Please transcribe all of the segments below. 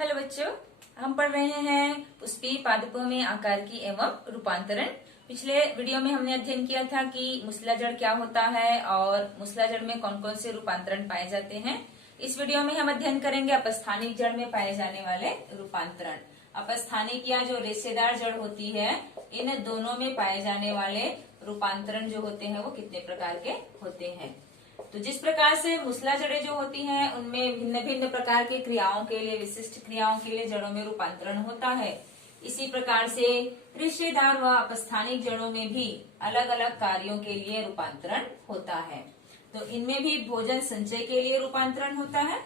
Hello बच्चों, हम पढ़ रहे हैं पुष्पी पादपों में आकार की एवं रूपांतरण। पिछले वीडियो में हमने अध्ययन किया था कि मूसलाजड़ क्या होता है और मूसलाजड़ में कौन कौन से रूपांतरण पाए जाते हैं। इस वीडियो में हम अध्ययन करेंगे अपस्थानिक जड़ में पाए जाने वाले रूपांतरण। अपस्थानिक या जो रेशेदार जड़ होती है, इन दोनों में पाए जाने वाले रूपांतरण जो होते हैं वो कितने प्रकार के होते हैं। तो जिस प्रकार से मूसला जड़ें जो होती हैं उनमें भिन्न भिन्न प्रकार की क्रियाओं के लिए, विशिष्ट क्रियाओं के लिए जड़ों में रूपांतरण होता है, इसी प्रकार से रेशेदार व अपस्थानिक जड़ों में भी अलग अलग कार्यों के लिए रूपांतरण होता है। तो इनमें भी भोजन संचय के लिए रूपांतरण होता है,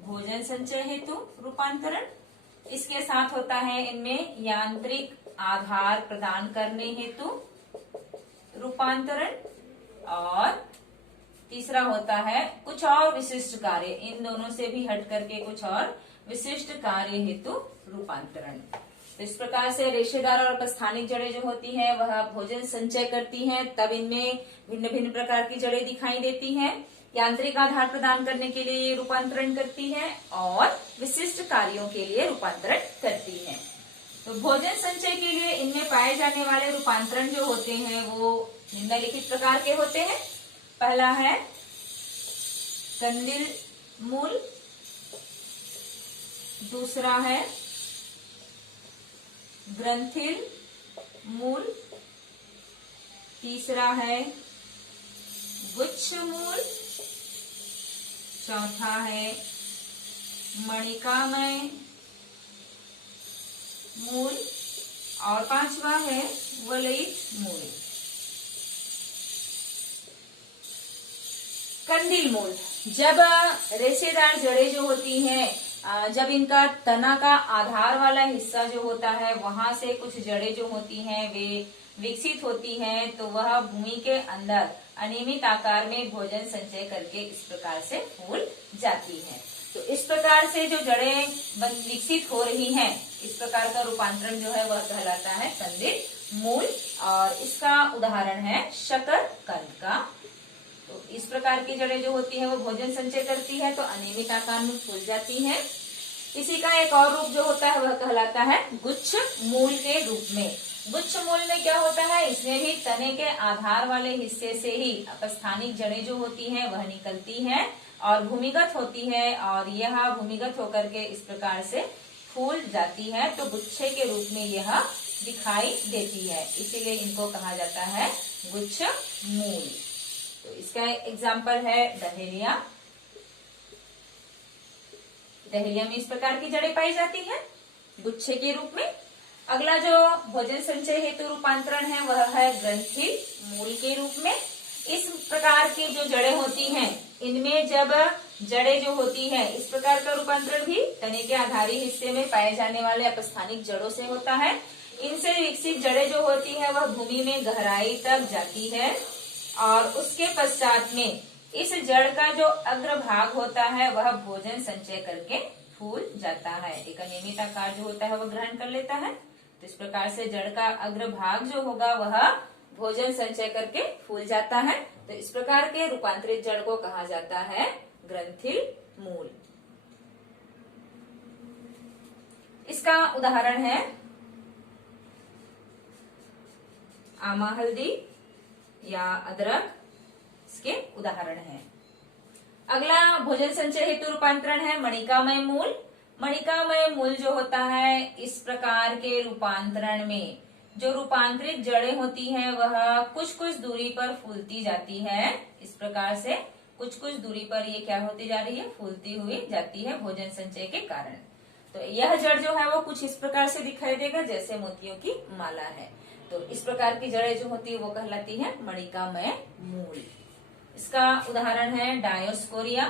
भोजन संचय हेतु रूपांतरण। इसके साथ होता है इनमें यांत्रिक आधार प्रदान करने हेतु रूपांतरण, और तीसरा होता है कुछ और विशिष्ट कार्य, इन दोनों से भी हट करके कुछ और विशिष्ट कार्य हेतु रूपांतरण। तो इस प्रकार से रेशेदार और अपस्थानिक जड़ें जो होती हैं वह भोजन संचय करती हैं, तब इनमें भिन्न भिन्न प्रकार की जड़ें दिखाई देती हैं। यांत्रिक आधार प्रदान करने के लिए रूपांतरण करती है और विशिष्ट कार्यों के लिए रूपांतरण करती है। तो भोजन संचय के लिए इनमें पाए जाने वाले रूपांतरण जो होते हैं वो निम्नलिखित प्रकार के होते हैं। पहला है कंदिल मूल, दूसरा है ग्रंथिल मूल, तीसरा है गुच्छ मूल, चौथा है मणिकामय मूल और पांचवा है वलयित मूल। कंदिल मूल, जब रेशेदार जड़ें जो होती हैं, जब इनका तना का आधार वाला हिस्सा जो होता है वहां से कुछ जड़ें जो होती हैं वे विकसित होती हैं, तो वह भूमि के अंदर अनियमित आकार में भोजन संचय करके इस प्रकार से फूल जाती हैं। तो इस प्रकार से जो जड़ें विकसित हो रही हैं, इस प्रकार का रूपांतरण जो है वह कहलाता है कंदिल मूल, और इसका उदाहरण है शकरकंद का। तो इस प्रकार की जड़ें जो होती है वो भोजन संचय करती है तो अनियमित आकार में फूल जाती है। इसी का एक और रूप जो होता है वह कहलाता है गुच्छ मूल के रूप में। गुच्छ मूल में क्या होता है, इसमें भी तने के आधार वाले हिस्से से ही अपस्थानिक जड़ें जो होती हैं वह निकलती हैं और भूमिगत होती है, और यह भूमिगत होकर के इस प्रकार से फूल जाती है, तो गुच्छे के रूप में यह दिखाई देती है, इसीलिए इनको कहा जाता है गुच्छ मूल। तो इसका एग्जाम्पल है डहेलिया। डहेलिया में इस प्रकार की जड़ें पाई जाती हैं गुच्छे के रूप में। अगला जो भोजन संचय हेतु रूपांतरण है वह है ग्रंथिल मूल के रूप में। इस प्रकार की जो जड़ें होती हैं इनमें जब जड़ें जो होती हैं, इस प्रकार का रूपांतरण भी तने के आधारी हिस्से में पाए जाने वाले अपस्थानिक जड़ों से होता है। इनसे विकसित जड़ें जो होती है वह भूमि में गहराई तक जाती है और उसके पश्चात में इस जड़ का जो अग्रभाग होता है वह भोजन संचय करके फूल जाता है, एक अनियमित आकार जो होता है वह ग्रहण कर लेता है। तो इस प्रकार से जड़ का अग्रभाग जो होगा वह भोजन संचय करके फूल जाता है। तो इस प्रकार के रूपांतरित जड़ को कहा जाता है ग्रंथिल मूल। इसका उदाहरण है आमा हल्दी या अदरक, इसके उदाहरण हैं। अगला भोजन संचय हेतु रूपांतरण है मणिकामय मूल। मणिकामय मूल जो होता है, इस प्रकार के रूपांतरण में जो रूपांतरित जड़ें होती हैं वह कुछ कुछ दूरी पर फूलती जाती है। इस प्रकार से कुछ कुछ दूरी पर ये क्या होती जा रही है, फूलती हुई जाती है भोजन संचय के कारण। तो यह जड़ जो है वो कुछ इस प्रकार से दिखाई देगा जैसे मोतियों की माला है। तो इस प्रकार की जड़ें जो होती है वो कहलाती है मणिकामय मूल। इसका उदाहरण है डायोस्कोरिया।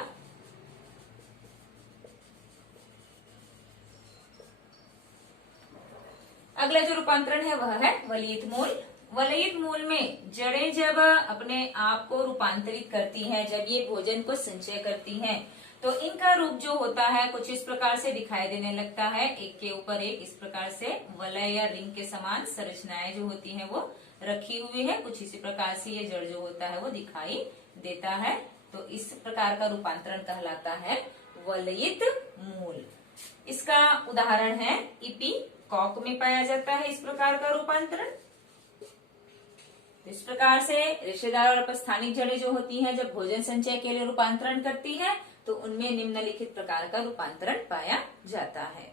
अगला जो रूपांतरण है वह है वलयित मूल। वलयित मूल में जड़ें जब अपने आप को रूपांतरित करती हैं, जब ये भोजन को संचय करती हैं, तो इनका रूप जो होता है कुछ इस प्रकार से दिखाई देने लगता है, एक के ऊपर एक इस प्रकार से वलय या रिंग के समान संरचनाएं जो होती हैं वो रखी हुई है। कुछ इसी प्रकार से ये जड़ जो होता है वो दिखाई देता है। तो इस प्रकार का रूपांतरण कहलाता है वलयित मूल। इसका दूसरा उदाहरण है इपी कॉक में पाया जाता है इस प्रकार का रूपांतरण। इस प्रकार से रेशेदार और अपस्थानिक जड़ें जो होती हैं जब भोजन संचय के लिए रूपांतरण करती हैं तो उनमें निम्नलिखित प्रकार का रूपांतरण पाया जाता है।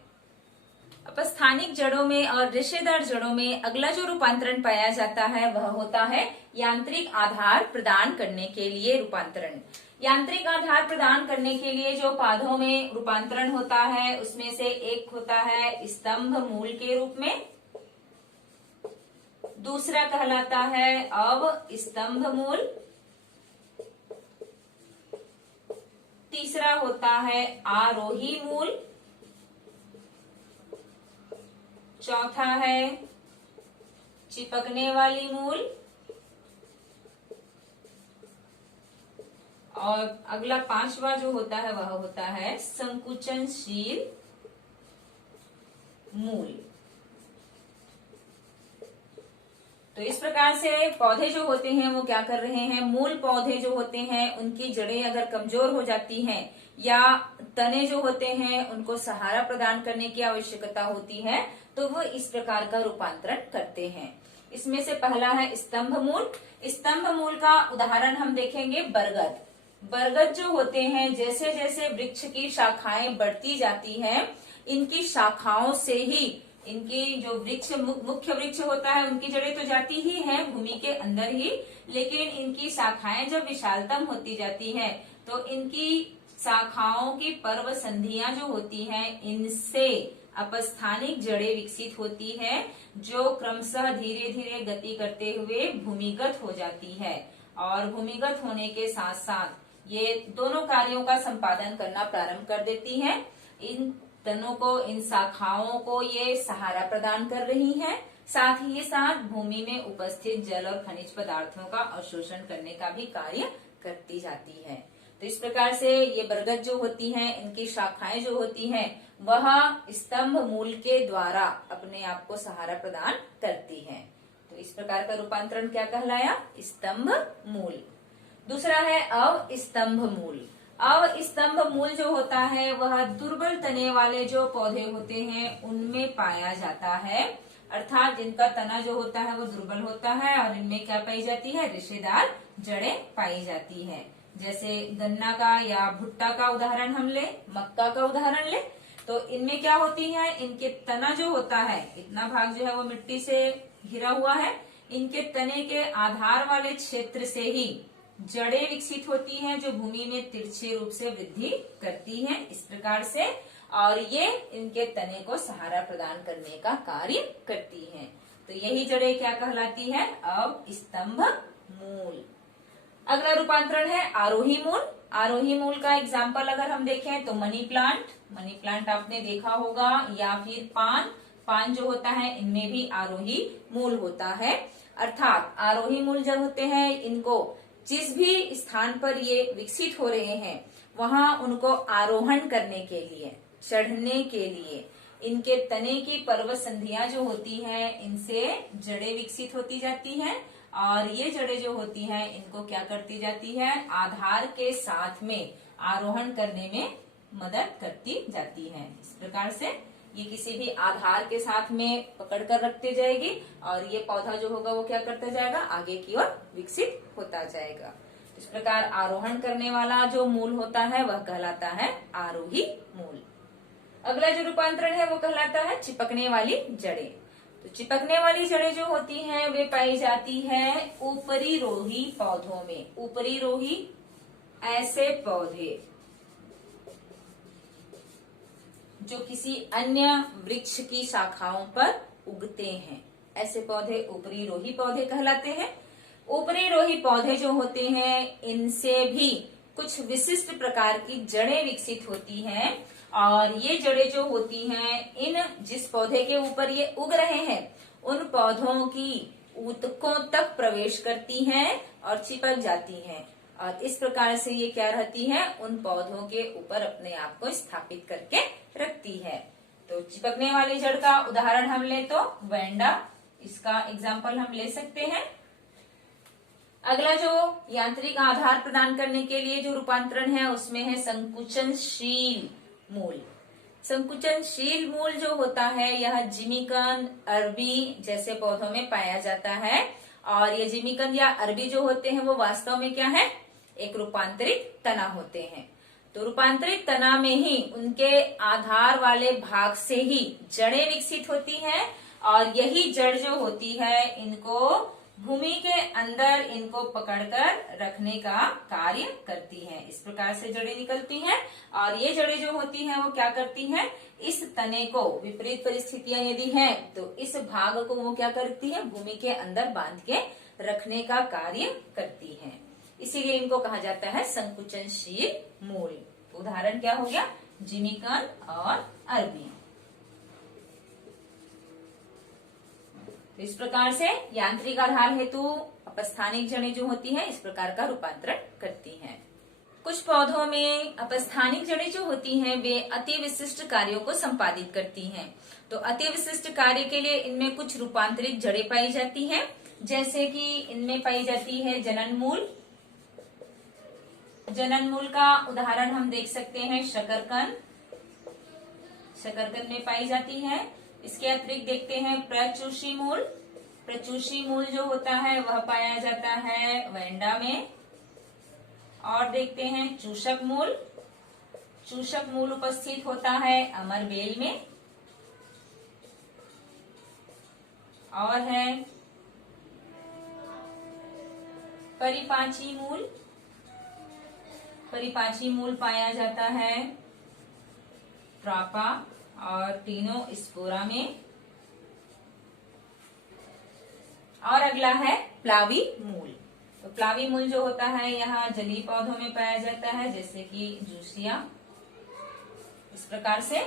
अपस्थानिक जड़ों में और रेशेदार जड़ों में अगला जो रूपांतरण पाया जाता है वह होता है यांत्रिक आधार प्रदान करने के लिए रूपांतरण। यांत्रिक आधार प्रदान करने के लिए जो पौधों में रूपांतरण होता है उसमें से एक होता है स्तंभ मूल के रूप में, दूसरा कहलाता है अवस्तंभ मूल, तीसरा होता है आरोही मूल, चौथा है चिपकने वाली मूल और अगला पांचवा जो होता है वह होता है संकुचनशील मूल। तो इस प्रकार से पौधे जो होते हैं वो क्या कर रहे हैं, मूल पौधे जो होते हैं उनकी जड़ें अगर कमजोर हो जाती हैं या तने जो होते हैं उनको सहारा प्रदान करने की आवश्यकता होती है तो वो इस प्रकार का रूपांतरण करते हैं। इसमें से पहला है स्तंभ मूल। स्तंभ मूल का उदाहरण हम देखेंगे बरगद। बरगद जो होते हैं जैसे जैसे वृक्ष की शाखाएं बढ़ती जाती हैं इनकी शाखाओं से ही इनकी जो वृक्ष मुख्य वृक्ष होता है उनकी जड़ें तो जाती ही हैं भूमि के अंदर ही, लेकिन इनकी शाखाएं जब विशालतम होती जाती हैं तो इनकी शाखाओं की पर्व संधियां जो होती हैं इनसे अपस्थानिक जड़ें विकसित होती है जो क्रमशः धीरे धीरे गति करते हुए भूमिगत हो जाती है और भूमिगत होने के साथ साथ ये दोनों कार्यों का संपादन करना प्रारंभ कर देती हैं। इन तनों को, इन शाखाओं को ये सहारा प्रदान कर रही हैं, साथ ही साथ भूमि में उपस्थित जल और खनिज पदार्थों का अवशोषण करने का भी कार्य करती जाती है। तो इस प्रकार से ये बरगद जो होती हैं इनकी शाखाएं जो होती हैं वह स्तंभ मूल के द्वारा अपने आप को सहारा प्रदान करती हैं। तो इस प्रकार का रूपांतरण क्या कहलाया, स्तंभ मूल। दूसरा है अवस्तंभ मूल। अवस्तंभ मूल जो होता है वह दुर्बल तने वाले जो पौधे होते हैं उनमें पाया जाता है, अर्थात जिनका तना जो होता है वो दुर्बल होता है और इनमें क्या पाई जाती है, रेशेदार जड़ें पाई जाती है। जैसे गन्ना का या भुट्टा का उदाहरण हम ले, मक्का का उदाहरण ले, तो इनमें क्या होती है, इनके तना जो होता है इतना भाग जो है वो मिट्टी से घिरा हुआ है, इनके तने के आधार वाले क्षेत्र से ही जड़ें विकसित होती हैं जो भूमि में तिरछे रूप से वृद्धि करती हैं इस प्रकार से, और ये इनके तने को सहारा प्रदान करने का कार्य करती हैं। तो यही जड़ें क्या कहलाती है, अवस्तंभ मूल। अगला रूपांतरण है आरोही मूल। आरोही मूल का एग्जाम्पल अगर हम देखें तो मनी प्लांट आपने देखा होगा, या फिर पान जो होता है इनमें भी आरोही मूल होता है। अर्थात आरोही मूल जब होते हैं इनको जिस भी स्थान पर ये विकसित हो रहे हैं वहां उनको आरोहण करने के लिए, चढ़ने के लिए इनके तने की पर्वत संधियां जो होती हैं इनसे जड़ें विकसित होती जाती हैं और ये जड़ें जो होती हैं इनको क्या करती जाती है, आधार के साथ में आरोहण करने में मदद करती जाती है। इस प्रकार से ये किसी भी आधार के साथ में पकड़ कर रखते जाएगी और ये पौधा जो होगा वो क्या करता जाएगा, आगे की ओर विकसित होता जाएगा। इस प्रकार आरोहण करने वाला जो मूल होता है वह कहलाता है आरोही मूल। अगला जो रूपांतरण है वो कहलाता है चिपकने वाली जड़ें। तो चिपकने वाली जड़ें जो होती हैं वे पाई जाती है ऊपरी रोही पौधों में। ऊपरी रोही ऐसे पौधे जो किसी अन्य वृक्ष की शाखाओं पर उगते हैं, ऐसे पौधे ऊपरी रोही पौधे कहलाते हैं। ऊपरी रोही पौधे जो होते हैं इनसे भी कुछ विशिष्ट प्रकार की जड़ें विकसित होती हैं और ये जड़ें जो होती हैं इन जिस पौधे के ऊपर ये उग रहे हैं उन पौधों की ऊतकों तक प्रवेश करती हैं और चिपक जाती हैं और इस प्रकार से ये क्या रहती है, उन पौधों के ऊपर अपने आप को स्थापित करके रखती है। तो चिपकने वाली जड़ का उदाहरण हम ले तो वेंडा, इसका एग्जाम्पल हम ले सकते हैं। अगला जो यांत्रिक आधार प्रदान करने के लिए जो रूपांतरण है उसमें है संकुचनशील मूल। संकुचनशील मूल जो होता है यह जिमीकंद, अरबी जैसे पौधों में पाया जाता है। और ये जिमीकंद या अरबी जो होते हैं वो वास्तव में क्या है, एक रूपांतरित तना होते हैं। तो रूपांतरित तना में ही उनके आधार वाले भाग से ही जड़ें विकसित होती हैं और यही जड़ जो होती है इनको भूमि के अंदर इनको पकड़कर रखने का कार्य करती हैं। इस प्रकार से जड़ें निकलती हैं और ये जड़ें जो होती हैं वो क्या करती हैं, इस तने को विपरीत परिस्थितियां यदि हैं तो इस भाग को वो क्या करती है, भूमि के अंदर बांध के रखने का कार्य करती हैं। इसीलिए इनको कहा जाता है संकुचनशील मूल। उदाहरण क्या हो गया, जिमीकंद और अरबी। इस प्रकार से यांत्रिक आधार हेतु अपस्थानिक जड़ें जो होती हैं इस प्रकार का रूपांतरण करती हैं। कुछ पौधों में अपस्थानिक जड़ें जो होती हैं वे अति विशिष्ट कार्यों को संपादित करती हैं। तो अति विशिष्ट कार्य के लिए इनमें कुछ रूपांतरित जड़ें पाई जाती हैं, जैसे कि इनमें पाई जाती है जनन मूल। जनन मूल का उदाहरण हम देख सकते हैं शकरकंद, शकरकंद में पाई जाती है। इसके अतिरिक्त देखते हैं प्रचूषी मूल। प्रचूषी मूल जो होता है वह पाया जाता है वेंडा में। और देखते हैं चूषक मूल। चूषक मूल उपस्थित होता है अमरबेल में। और है परिपाची मूल। परिपाची मूल पाया जाता है ट्रापा और टीनोस्पोरा में। और अगला है प्लावी मूल। तो प्लावी मूल जो होता है यहाँ जलीय पौधों में पाया जाता है, जैसे कि जूसिया। इस प्रकार से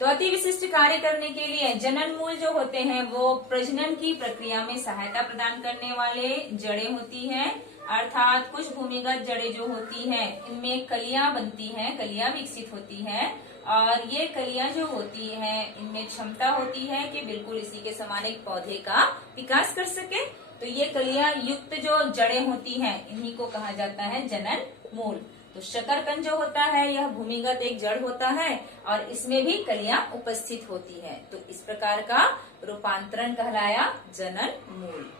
तो अति विशिष्ट कार्य करने के लिए जनन मूल जो होते हैं वो प्रजनन की प्रक्रिया में सहायता प्रदान करने वाले जड़ें होती हैं। अर्थात कुछ भूमिगत जड़ें जो होती हैं इनमें कलियां बनती हैं, कलियां विकसित होती हैं और ये कलियां जो होती हैं इनमें क्षमता होती है कि बिल्कुल इसी के समान एक पौधे का विकास कर सके। तो ये कलियां युक्त जो जड़ें होती हैं इन्हीं को कहा जाता है जनन मूल। तो शकरकंद जो होता है यह भूमिगत एक जड़ होता है और इसमें भी कलियां उपस्थित होती है। तो इस प्रकार का रूपांतरण कहलाया जनन मूल।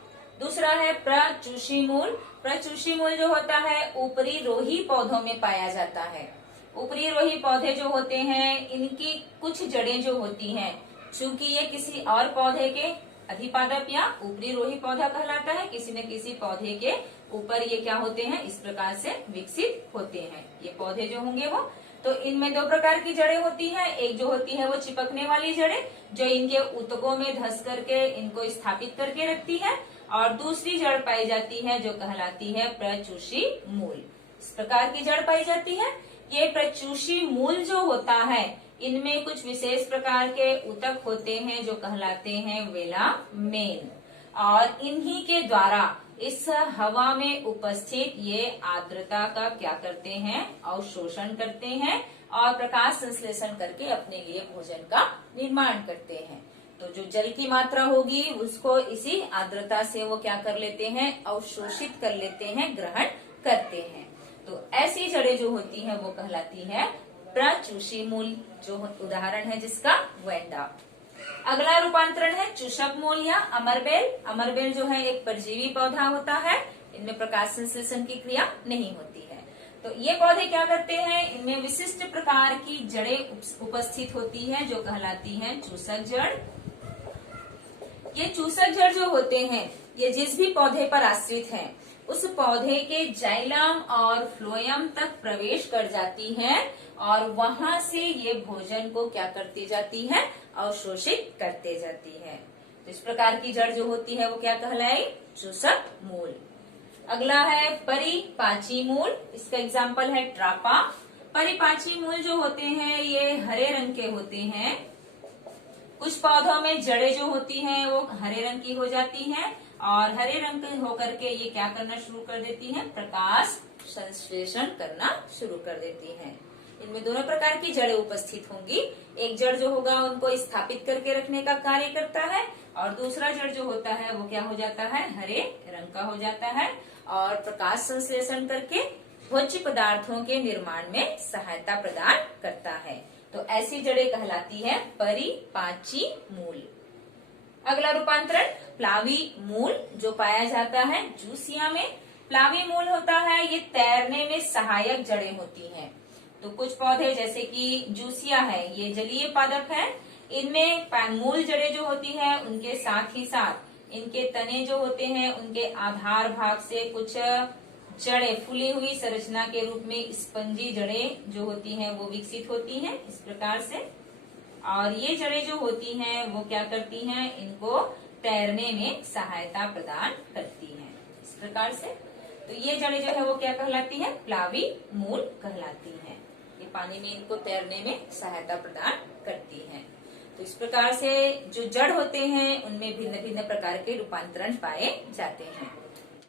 दूसरा है प्रचूषी मूल। प्रचूषी मूल जो होता है ऊपरी रोही पौधों में पाया जाता है। ऊपरी रोही पौधे जो होते हैं इनकी कुछ जड़ें जो होती हैं, चूंकि ये किसी और पौधे के अधिपादप या ऊपरी रोही पौधा कहलाता है, किसी न किसी पौधे के ऊपर ये क्या होते हैं, इस प्रकार से विकसित होते हैं ये पौधे जो होंगे वो। तो इनमें दो प्रकार की जड़ें होती हैं। एक जो होती है वो चिपकने वाली जड़ें जो इनके ऊतकों में धस करके इनको स्थापित करके रखती है, और दूसरी जड़ पाई जाती है जो कहलाती है प्रचूषी मूल। इस प्रकार की जड़ पाई जाती है। ये प्रचूषी मूल जो होता है इनमें कुछ विशेष प्रकार के ऊतक होते हैं जो कहलाते हैं वेलामेन, और इन्हीं के द्वारा इस हवा में उपस्थित ये आर्द्रता का क्या करते हैं, अवशोषण करते हैं और प्रकाश संश्लेषण करके अपने लिए भोजन का निर्माण करते हैं। तो जो जल की मात्रा होगी उसको इसी आर्द्रता से वो क्या कर लेते हैं, अवशोषित कर लेते हैं, ग्रहण करते हैं। तो ऐसी जड़ें जो होती हैं वो कहलाती है प्रचूषी मूल, जो उदाहरण है जिसका वेंडा। अगला रूपांतरण है चूषक मूल या अमरबेल। अमरबेल जो है एक परजीवी पौधा होता है, इनमें प्रकाश संश्लेषण की क्रिया नहीं होती है। तो ये पौधे क्या करते हैं, इनमें विशिष्ट प्रकार की जड़ें उपस्थित होती हैं जो कहलाती हैं चूषक जड़। ये चूषक जड़ जो होते हैं ये जिस भी पौधे पर आश्रित हैं उस पौधे के जाइलम और फ्लोएम तक प्रवेश कर जाती हैं और वहां से ये भोजन को क्या करती जाती है, अवशोषित करते जाती है। तो इस प्रकार की जड़ जो होती है वो क्या कहलाई, चूषक मूल। अगला है परिपाची मूल। इसका एग्जाम्पल है ट्रापा। परिपाची मूल जो होते हैं ये हरे रंग के होते हैं। कुछ पौधों में जड़ें जो होती हैं वो हरे रंग की हो जाती हैं और हरे रंग की होकर के ये क्या करना शुरू कर देती हैं, प्रकाश संश्लेषण करना शुरू कर देती हैं। इनमें दोनों प्रकार की जड़ें उपस्थित होंगी। एक जड़ जो होगा उनको स्थापित करके रखने का कार्य करता है और दूसरा जड़ जो होता है वो क्या हो जाता है, हरे रंग का हो जाता है और प्रकाश संश्लेषण करके भोज्य पदार्थों के निर्माण में सहायता प्रदान करता है। तो ऐसी जड़ें कहलाती है परिपाची मूल। अगला रूपांतरण प्लावी मूल जो पाया जाता है जूसिया में। प्लावी मूल होता है ये तैरने में सहायक जड़ें होती हैं। तो कुछ पौधे जैसे कि जूसिया है ये जलीय पादप है, इनमें मूल जड़ें जो होती है उनके साथ ही साथ इनके तने जो होते हैं उनके आधार भाग से कुछ जड़ें फूली हुई संरचना के रूप में स्पंजी जड़ें जो होती हैं वो विकसित होती हैं इस प्रकार से। और ये जड़ें जो होती हैं वो क्या करती हैं, इनको तैरने में सहायता प्रदान करती हैं इस प्रकार से। तो ये जड़ें जो है वो क्या कहलाती है, प्लावी मूल कहलाती हैं। ये पानी में इनको तैरने में सहायता प्रदान करती हैं। तो इस प्रकार से जो जड़ होते हैं उनमें भिन्न भिन्न प्रकार के रूपांतरण पाए जाते हैं।